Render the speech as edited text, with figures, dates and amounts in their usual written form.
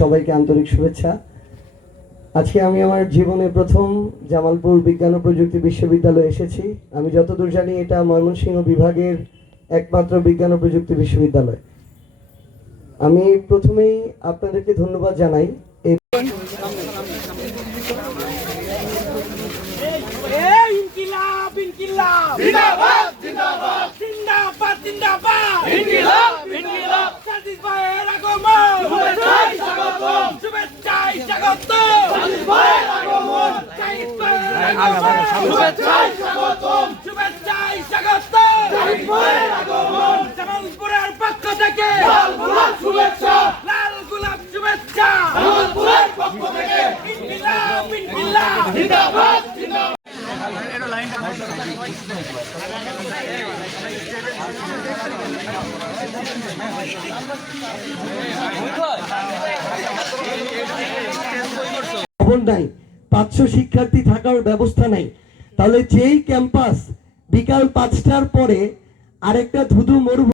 সবাইকে আন্তরিক শুভেচ্ছা। আজকে আমি আমার জীবনে প্রথম জামালপুর বিজ্ঞান ও প্রযুক্তি বিশ্ববিদ্যালয়ে এসেছি। আমি যতদূর জানি এটা ময়মনসিংহ বিভাগের একমাত্র বিজ্ঞান ও প্রযুক্তি বিশ্ববিদ্যালয়। আমি প্রথমেই আপনাদেরকে ধন্যবাদ জানাই। জামালপুরের পক্ষ থেকে লাল গোলাপ শুভেচ্ছা, লাল গোলাপ শুভেচ্ছা জামালপুরের পক্ষ থেকে। ইনকিলাব ইনকিলাব জিন্দাবাদ জিন্দাবাদ। খবর নাই, 500 শিক্ষার্থী থাকার ব্যবস্থা নাই, তাহলে যেই ক্যাম্পাস বিকাল 5টার পরে আরেকটা ধুধু মরু